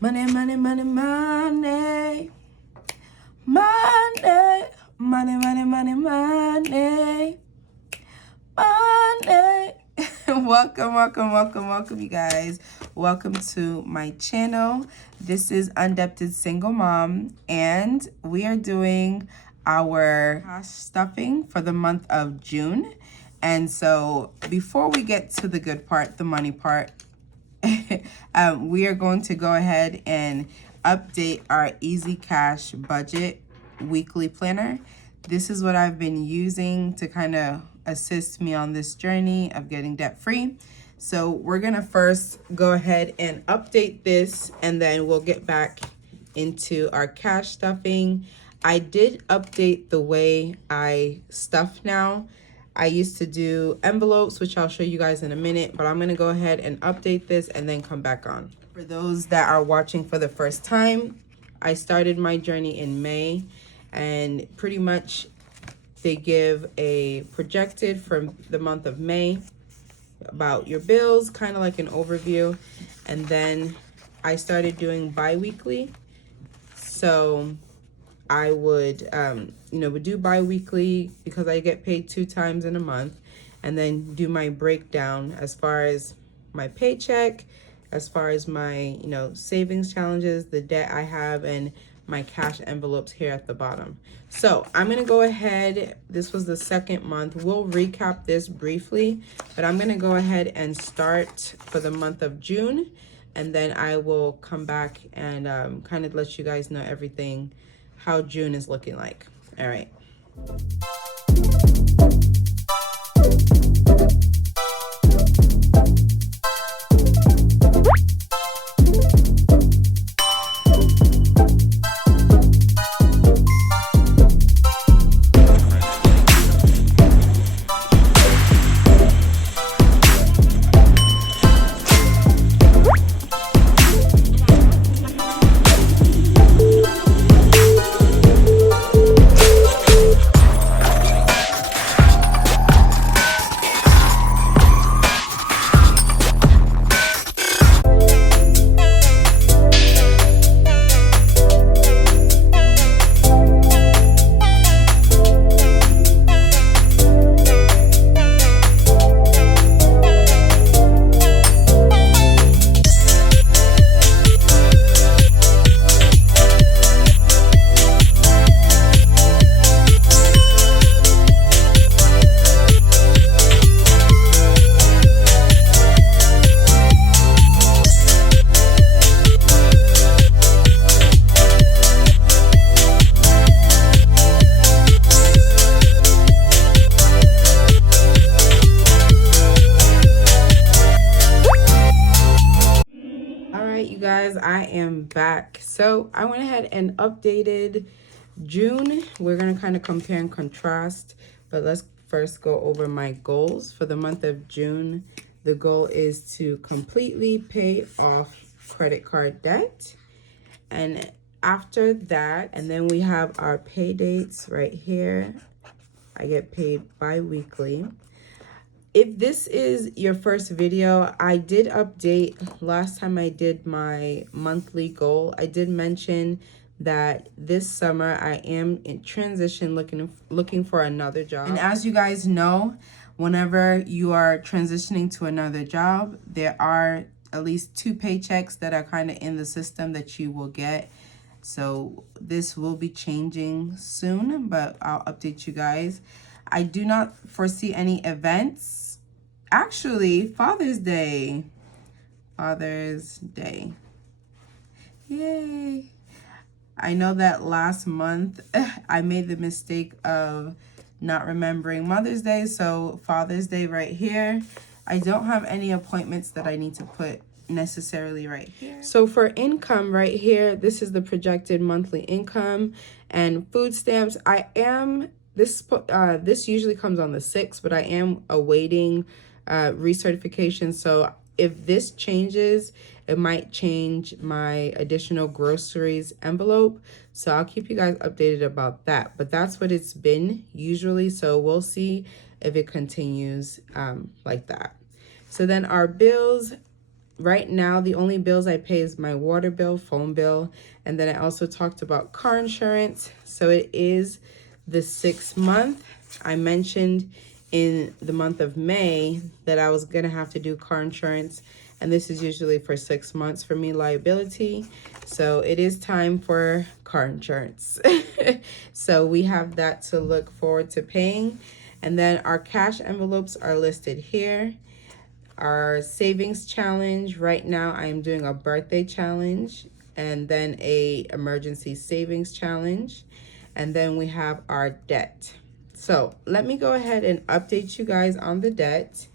Money, money, money, money. Money. Money, money, money, money. Money. welcome, you guys. Welcome to my channel. This is Un-Debted Single Mom, and we are doing our cash stuffing for the month of June. And so before we get to the good part, the money part, we are going to go ahead and update our Easy Cash Budget weekly planner. This is what I've been using to kind of assist me on this journey of getting debt free. So we're gonna first go ahead and update this, and then we'll get back into our cash stuffing. I did update the way I stuff now. I used to do envelopes, which I'll show you guys in a minute, but I'm gonna go ahead and update this and then come back on. For those that are watching for the first time, I started my journey in May, and pretty much they give a projected for the month of May about your bills, kind of like an overview. And then I started doing bi-weekly. So I would, would do bi-weekly because I get paid 2 times in a month, and then do my breakdown as far as my paycheck, as far as my, savings challenges, the debt I have, and my cash envelopes here at the bottom. So I'm gonna go ahead, this was the second month. We'll recap this briefly, but I'm gonna go ahead and start for the month of June, and then I will come back and kind of let you guys know everything, how June is looking like. All right. You guys, I am back. So I went ahead and updated June. We're going to kind of compare and contrast, but let's first go over my goals for the month of June. The goal is to completely pay off credit card debt, and after that, and then we have our pay dates right here. I get paid bi-weekly. If this is your first video, I did update last time I did my monthly goal. I did mention that this summer I am in transition looking for another job. And as you guys know, whenever you are transitioning to another job, there are at least 2 paychecks that are kind of in the system that you will get. So this will be changing soon, but I'll update you guys. I do not foresee any events. Actually, Father's Day. Yay. I know that last month I made the mistake of not remembering Mother's Day. So Father's Day right here. I don't have any appointments that I need to put necessarily right here. So for income right here, this is the projected monthly income and food stamps. This usually comes on the 6th, but I am awaiting recertification. So if this changes, it might change my additional groceries envelope. So I'll keep you guys updated about that. But that's what it's been usually. So we'll see if it continues like that. So then our bills, right now, the only bills I pay is my water bill, phone bill, and then I also talked about car insurance. So it is the 6th month. I mentioned in the month of May that I was gonna have to do car insurance, and this is usually for 6 months for me, liability. So it is time for car insurance. So we have that to look forward to paying. And then our cash envelopes are listed here. Our savings challenge, right now I am doing a birthday challenge and then a emergency savings challenge. And then we have our debt. So let me go ahead and update you guys on the debt.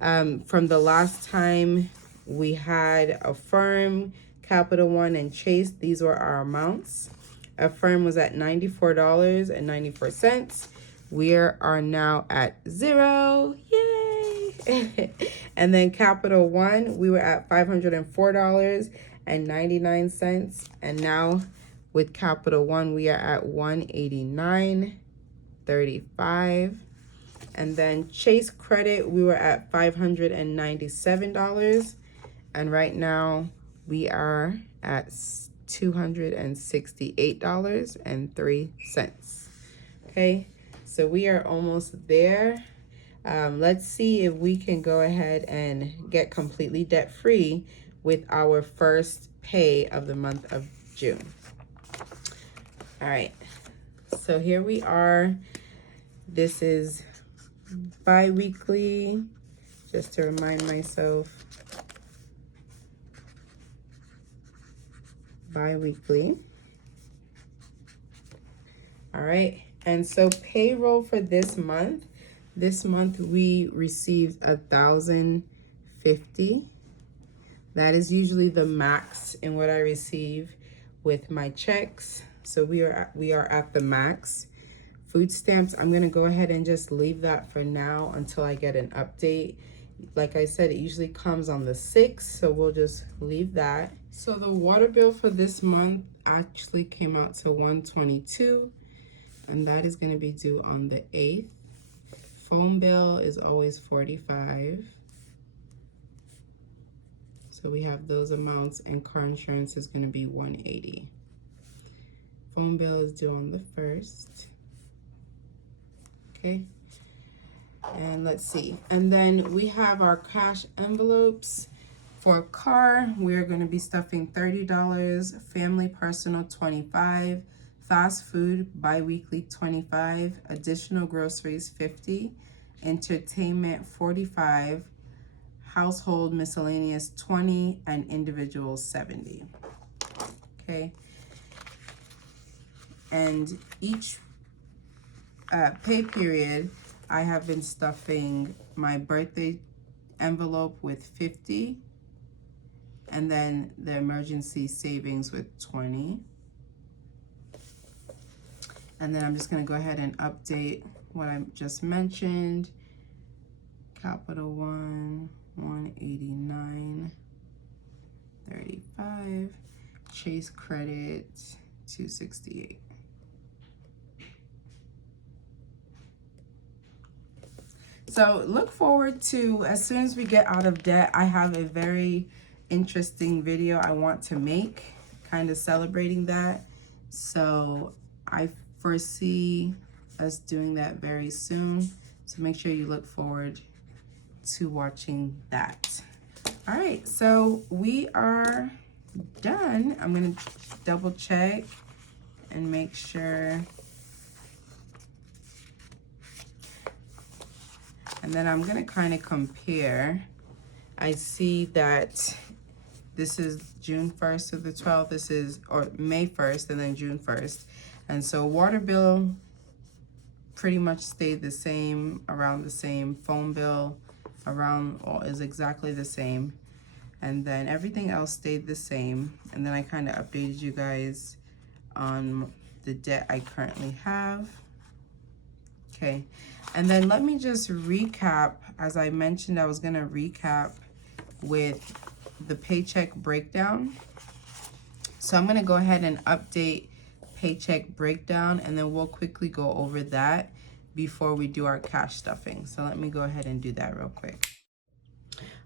From the last time we had Affirm, Capital One, and Chase, these were our amounts. Affirm was at $94.94. We are now at 0. Yay! And then Capital One, we were at $504.99. And now with Capital One, we are at $189.35. And then Chase Credit, we were at $597. And right now we are at $268.03. Okay, so we are almost there. Let's see if we can go ahead and get completely debt free with our first pay of the month of June. All right, so here we are. This is bi-weekly, just to remind myself. Bi-weekly. All right, and so payroll for this month we received $1,050. That is usually the max in what I receive with my checks. So we are at the max. Food stamps, I'm gonna go ahead and just leave that for now until I get an update. Like I said, it usually comes on the 6th, so we'll just leave that. So the water bill for this month actually came out to $122, and that is gonna be due on the 8th. Phone bill is always $45. So we have those amounts, and car insurance is gonna be $180. Phone bill is due on the 1st. Okay, and let's see. And then we have our cash envelopes. For car, we're going to be stuffing $30, family personal $25, fast food bi-weekly $25, additional groceries $50, entertainment $45, household miscellaneous $20, and individual $70. Okay, and each pay period, I have been stuffing my birthday envelope with $50, and then the emergency savings with $20. And then I'm just gonna go ahead and update what I just mentioned. Capital One, $189.35. Chase Credit, $268. So look forward to, as soon as we get out of debt, I have a very interesting video I want to make, kind of celebrating that. So I foresee us doing that very soon. So make sure you look forward to watching that. All right, so we are done. I'm gonna double check and make sure. And then I'm gonna kind of compare. I see that this is June 1st to the 12th. This is, or May 1st and then June 1st. And so water bill pretty much stayed the same, around the same. Phone bill around is exactly the same. And then everything else stayed the same. And then I kind of updated you guys on the debt I currently have. Okay, and then let me just recap. As I mentioned, I was gonna recap with the paycheck breakdown. So I'm gonna go ahead and update paycheck breakdown, and then we'll quickly go over that before we do our cash stuffing. So let me go ahead and do that real quick.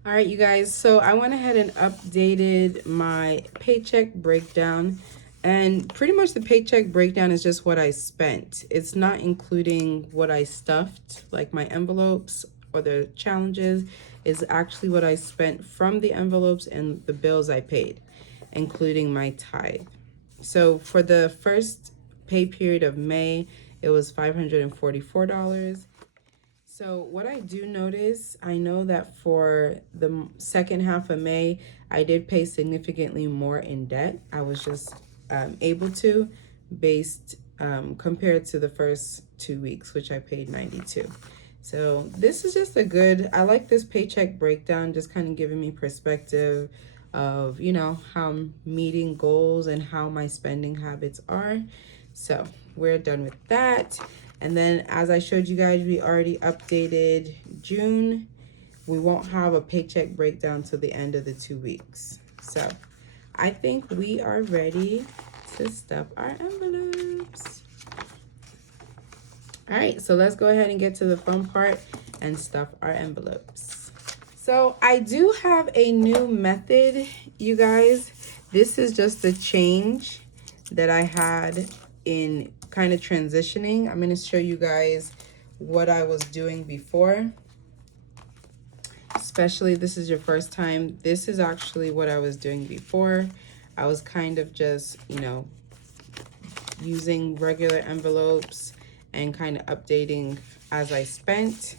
All right, you guys, so I went ahead and updated my paycheck breakdown, and pretty much the paycheck breakdown is just what I spent. It's not including what I stuffed, like my envelopes or the challenges. Is actually what I spent from the envelopes and the bills I paid, including my tithe. So for the first pay period of May, it was $544. So what I do notice, I know that for the second half of May, I did pay significantly more in debt. I was just able to, based compared to the first 2 weeks, which I paid 92. So this is just a good, I like this paycheck breakdown, just kind of giving me perspective of, you know, how I'm meeting goals and how my spending habits are. So we're done with that. And then as I showed you guys, we already updated June. We won't have a paycheck breakdown till the end of the 2 weeks. So I think we are ready to stuff our envelopes. All right, so let's go ahead and get to the fun part and stuff our envelopes. So I do have a new method, you guys. This is just a change that I had in kind of transitioning. I'm going to show you guys what I was doing before. Especially this is your first time. This is actually what I was doing before. I was kind of just, you know, using regular envelopes and kind of updating as I spent.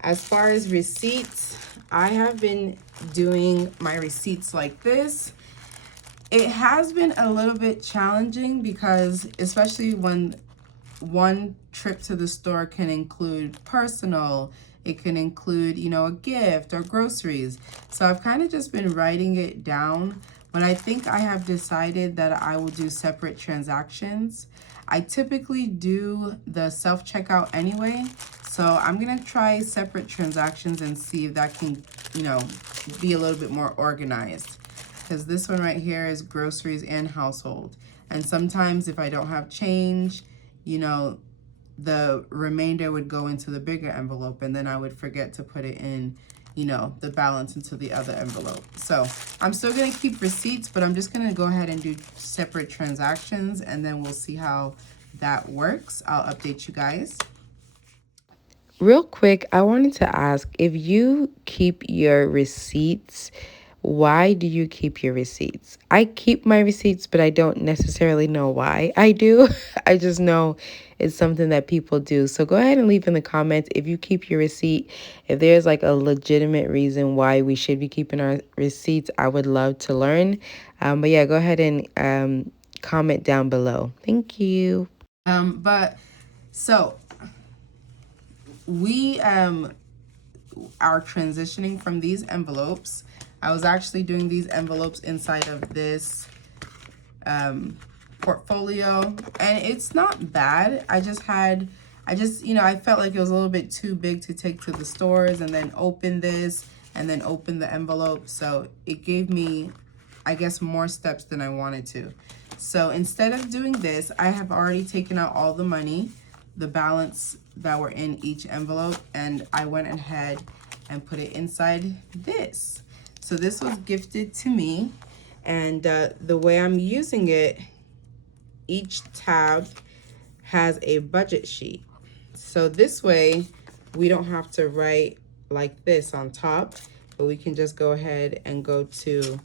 As far as receipts, I have been doing my receipts like this. It has been a little bit challenging because especially when one trip to the store can include personal, it can include, you know, a gift or groceries. So I've kind of just been writing it down, but I think I have decided that I will do separate transactions. I typically do the self-checkout anyway, so I'm gonna try separate transactions and see if that can, you know, be a little bit more organized. Because this one right here is groceries and household. And sometimes if I don't have change, you know, the remainder would go into the bigger envelope and then I would forget to put it in, you know, the balance into the other envelope. So I'm still gonna keep receipts, but I'm just gonna go ahead and do separate transactions and then we'll see how that works. I'll update you guys. Real quick, I wanted to ask if you keep your receipts, why do you keep your receipts? I keep my receipts, but I don't necessarily know why I do. I just know it's something that people do. So go ahead and leave in the comments if you keep your receipt. If there's like a legitimate reason why we should be keeping our receipts, I would love to learn. But yeah, go ahead and comment down below. Thank you. So we are transitioning from these envelopes. I was actually doing these envelopes inside of this portfolio, and it's not bad. I just, you know, I felt like it was a little bit too big to take to the stores and then open this and then open the envelope. So it gave me, I guess, more steps than I wanted to. So instead of doing this, I have already taken out all the money, the balance that were in each envelope, and I went ahead and put it inside this. So this was gifted to me, and the way I'm using it, each tab has a budget sheet. So this way we don't have to write like this on top, but we can just go ahead and go to,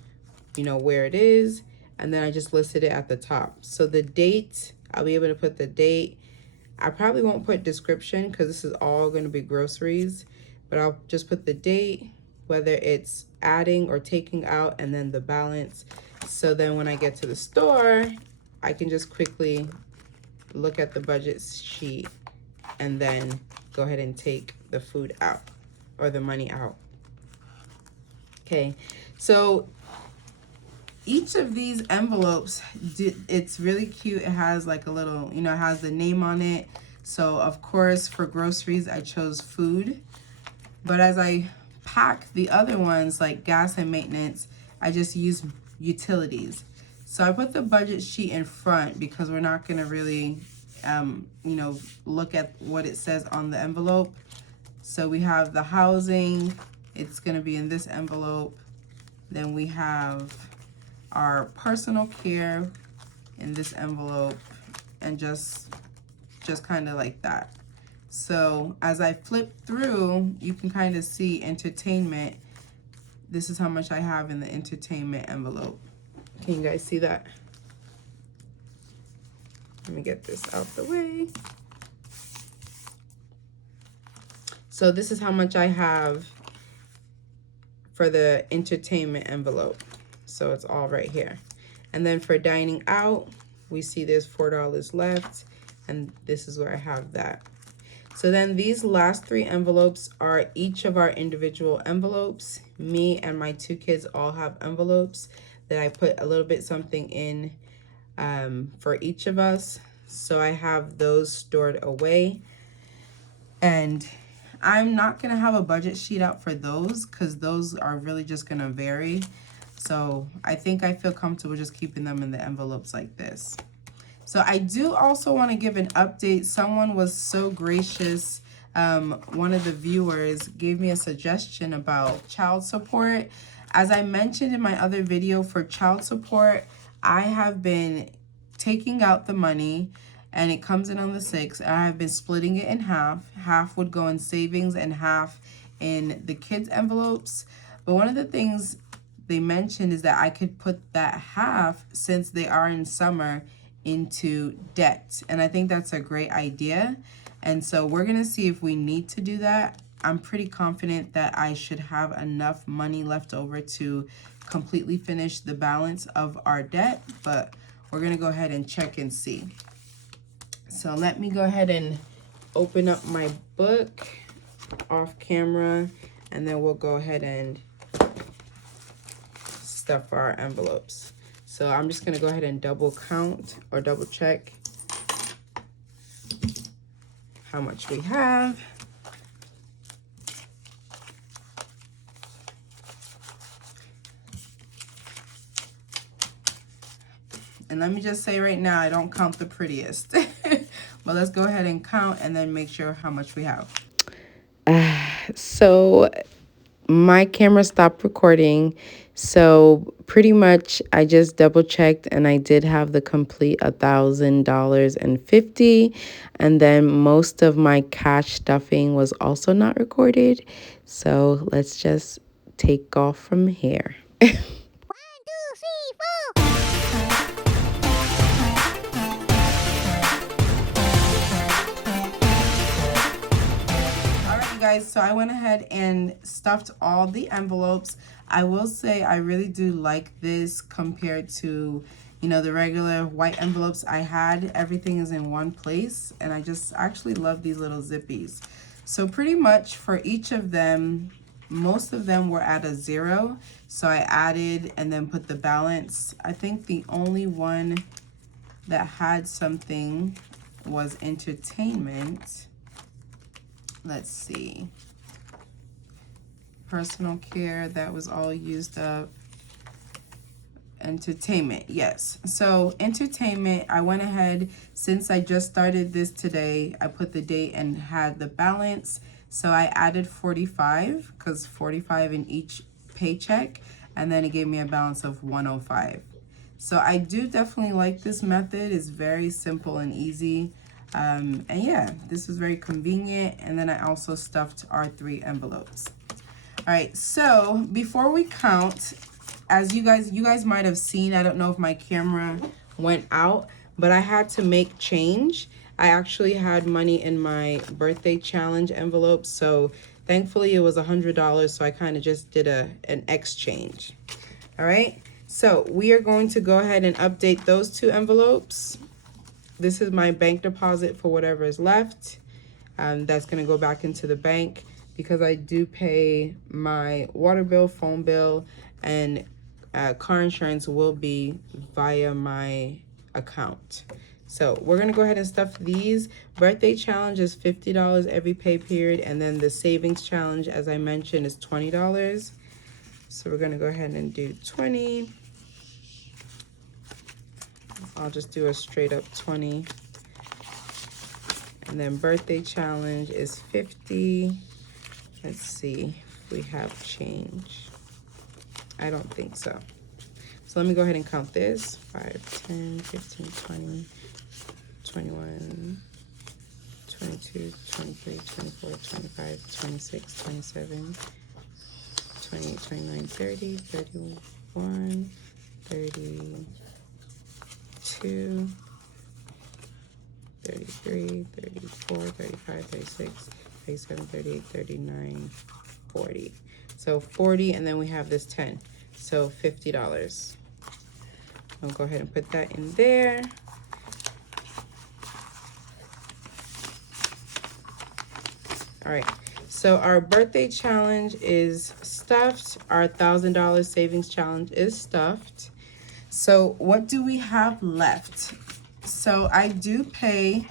you know, where it is, and then I just listed it at the top. So the date, I'll be able to put the date. I probably won't put description because this is all going to be groceries, but I'll just put the date, whether it's adding or taking out, and then the balance. So then when I get to the store, I can just quickly look at the budget sheet and then go ahead and take the food out or the money out. Okay, so each of these envelopes, it's really cute. It has like a little, you know, it has the name on it. So of course for groceries, I chose food. But as I pack the other ones like gas and maintenance, I just use utilities. So I put the budget sheet in front because we're not gonna really, you know, look at what it says on the envelope. So we have the housing, it's going to be in this envelope. Then we have our personal care in this envelope, and just kind of like that. So as I flip through, you can kind of see entertainment. This is how much I have in the entertainment envelope. Can you guys see that? Let me get this out the way. So this is how much I have for the entertainment envelope. So it's all right here. And then for dining out, we see there's $4 left, and this is where I have that. So then these last 3 envelopes are each of our individual envelopes. Me and my 2 kids all have envelopes that I put a little bit something in for each of us. So I have those stored away. And I'm not gonna have a budget sheet out for those because those are really just gonna vary. So I think I feel comfortable just keeping them in the envelopes like this. So I do also want to give an update. Someone was so gracious. One of the viewers gave me a suggestion about child support. As I mentioned in my other video, for child support, I have been taking out the money, and it comes in on the 6th. I have been splitting it in half. Half would go in savings and half in the kids' envelopes. But one of the things they mentioned is that I could put that half, since they are in summer, into debt. And I think that's a great idea. And so we're gonna see if we need to do that. I'm pretty confident that I should have enough money left over to completely finish the balance of our debt, but we're gonna go ahead and check and see. So let me go ahead and open up my book off camera, and then we'll go ahead and stuff our envelopes. So I'm just gonna go ahead and double count or double check how much we have. And let me just say right now, I don't count the prettiest. But let's go ahead and count and then make sure how much we have. So my camera stopped recording, so pretty much I just double checked, and I did have the complete $1,000.50, and then most of my cash stuffing was also not recorded. So let's just take off from here. 1, 2, 3, 4. Guys, so I went ahead and stuffed all the envelopes. I will say I really do like this compared to, you know, the regular white envelopes I had. Everything is in one place, and I just actually love these little zippies. So pretty much for each of them, most of them were at a 0, so I added and then put the balance. I think the only one that had something was entertainment. Let's see. Personal care, that was all used up. Entertainment, yes. So entertainment, I went ahead, since I just started this today, I put the date and had the balance. So I added 45, because 45 in each paycheck, and then it gave me a balance of 105. So I do definitely like this method. It's very simple and easy. And yeah, this was very convenient. And then I also stuffed our 3 envelopes. All right, so before we count, as you guys might have seen, I don't know if my camera went out, but I had to make change. I actually had money in my birthday challenge envelope, so thankfully it was $100, so I kind of just did an exchange. All right, so we are going to go ahead and update those 2 envelopes. This is my bank deposit for whatever is left. That's gonna go back into the bank because I do pay my water bill, phone bill, and car insurance will be via my account. So we're gonna go ahead and stuff these. Birthday challenge is $50 every pay period, and then the savings challenge, as I mentioned, is $20. So we're gonna go ahead and do 20. I'll just do a straight up 20. And then birthday challenge is 50. Let's see, we have change. I don't think so. So let me go ahead and count this. 5, 10, 15, 20, 21, 22, 23, 24, 25, 26, 27, 28, 29, 30, 31, 32, 33, 34, 35, 36, 37, 38, 39, 40. So 40, and then we have this 10. So $50. I'll go ahead and put that in there. All right, so our birthday challenge is stuffed. Our $1,000 savings challenge is stuffed. So what do we have left? So I do pay,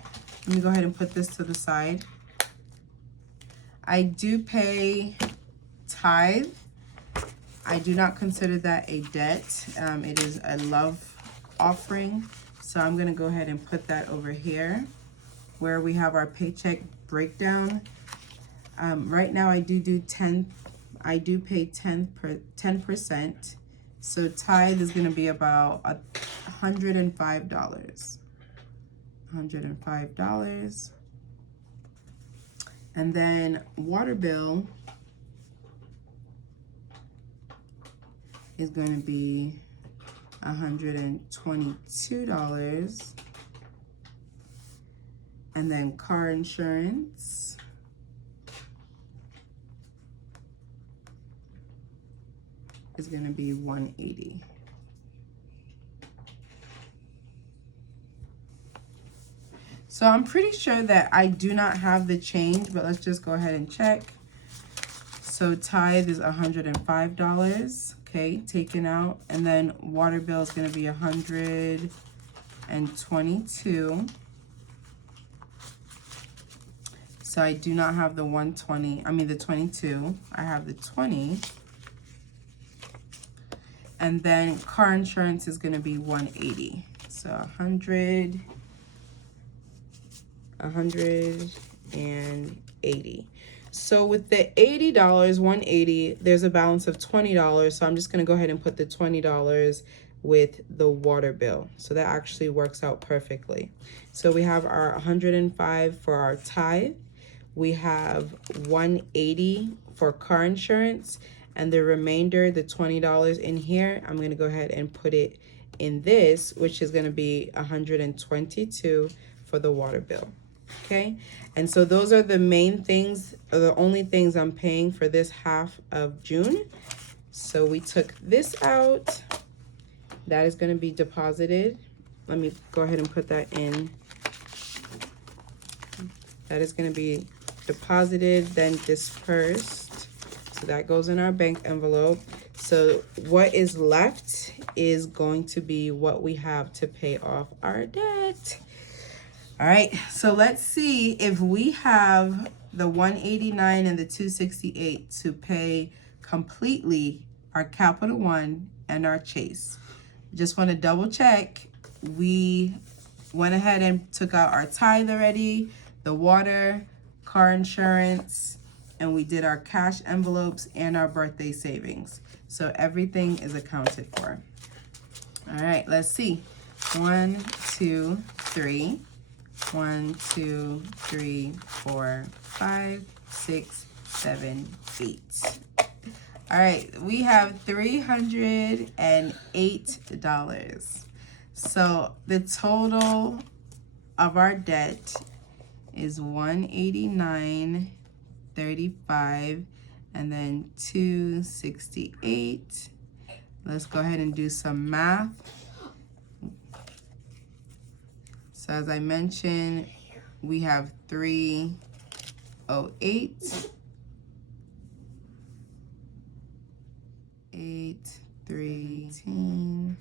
let me go ahead and put this to the side. I do pay tithe. I do not consider that a debt. It is a love offering. So I'm gonna go ahead and put that over here where we have our paycheck breakdown. Right now I do pay 10%. So tithe is gonna be about $105. $105. And then water bill is going to be $122. And then car insurance is going to be $180. So I'm pretty sure that I do not have the change, but let's just go ahead and check. So tithe is $105, okay, taken out. And then water bill is gonna be $122. So I do not have the the 22, I have the 20. And then car insurance is gonna be $180. So $180. So with the $80, $180, there's a balance of $20. So I'm just gonna go ahead and put the $20 with the water bill. So that actually works out perfectly. So we have our $105 for our tithe. We have $180 for car insurance, and the remainder, the $20 in here, I'm gonna go ahead and put it in this, which is gonna be $122 for the water bill. Okay, and so those are the main things, or the only things I'm paying for this half of June. So we took this out. That is going to be deposited. Let me go ahead and put that in. That is going to be deposited, then dispersed. So that goes in our bank envelope. So what is left is going to be what we have to pay off our debt. All right, so let's see if we have the $189 and the $268 to pay completely our Capital One and our Chase. Just want to double check. We went ahead and took out our tithe already, the water, car insurance, and we did our cash envelopes and our birthday savings. So everything is accounted for. All right, let's see. 1, 2, 3. 1, 2, 3, 4, 5, 6, 7, 8. All right, we have $308. So the total of our debt is $189.35 and then $268. Let's go ahead and do some math. So as I mentioned, we have 308, 8, 13,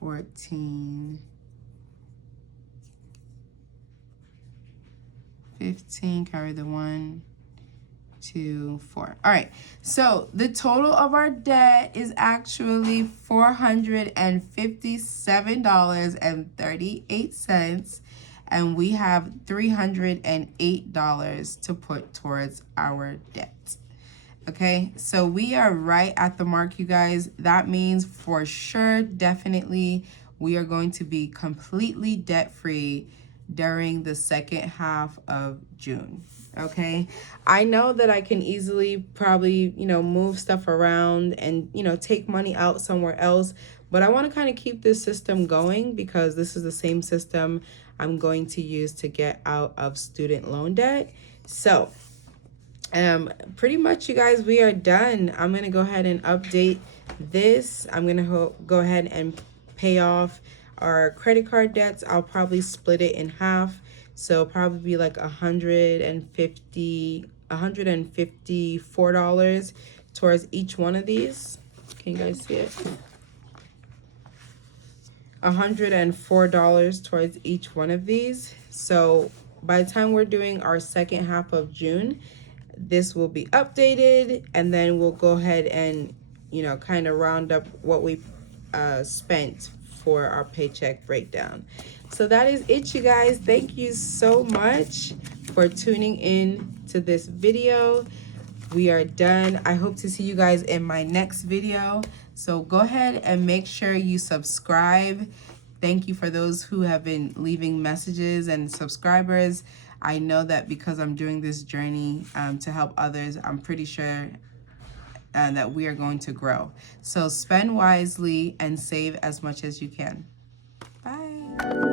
14, 15, carry the 1, 2, 4. All right, so the total of our debt is actually $457.38, and we have $308 to put towards our debt. Okay, so we are right at the mark, you guys. That means for sure, definitely, we are going to be completely debt-free during the second half of June. Okay, I know that I can easily probably, move stuff around and, take money out somewhere else, but I want to kind of keep this system going because this is the same system I'm going to use to get out of student loan debt. So, pretty much, you guys, we are done. I'm gonna go ahead and update this. I'm gonna go ahead and pay off our credit card debts. I'll probably split it in half, so probably be like $154 towards each one of these. Can you guys see it? $104 towards each one of these. So by the time we're doing our second half of June, this will be updated, and then we'll go ahead and kind of round up what we spent for our paycheck breakdown. So that is it, you guys. Thank you so much for tuning in to this video. We are done. I hope to see you guys in my next video. So go ahead and make sure you subscribe. Thank you for those who have been leaving messages and subscribers. I know that because I'm doing this journey to help others, I'm pretty sure that we are going to grow. So spend wisely and save as much as you can. Bye.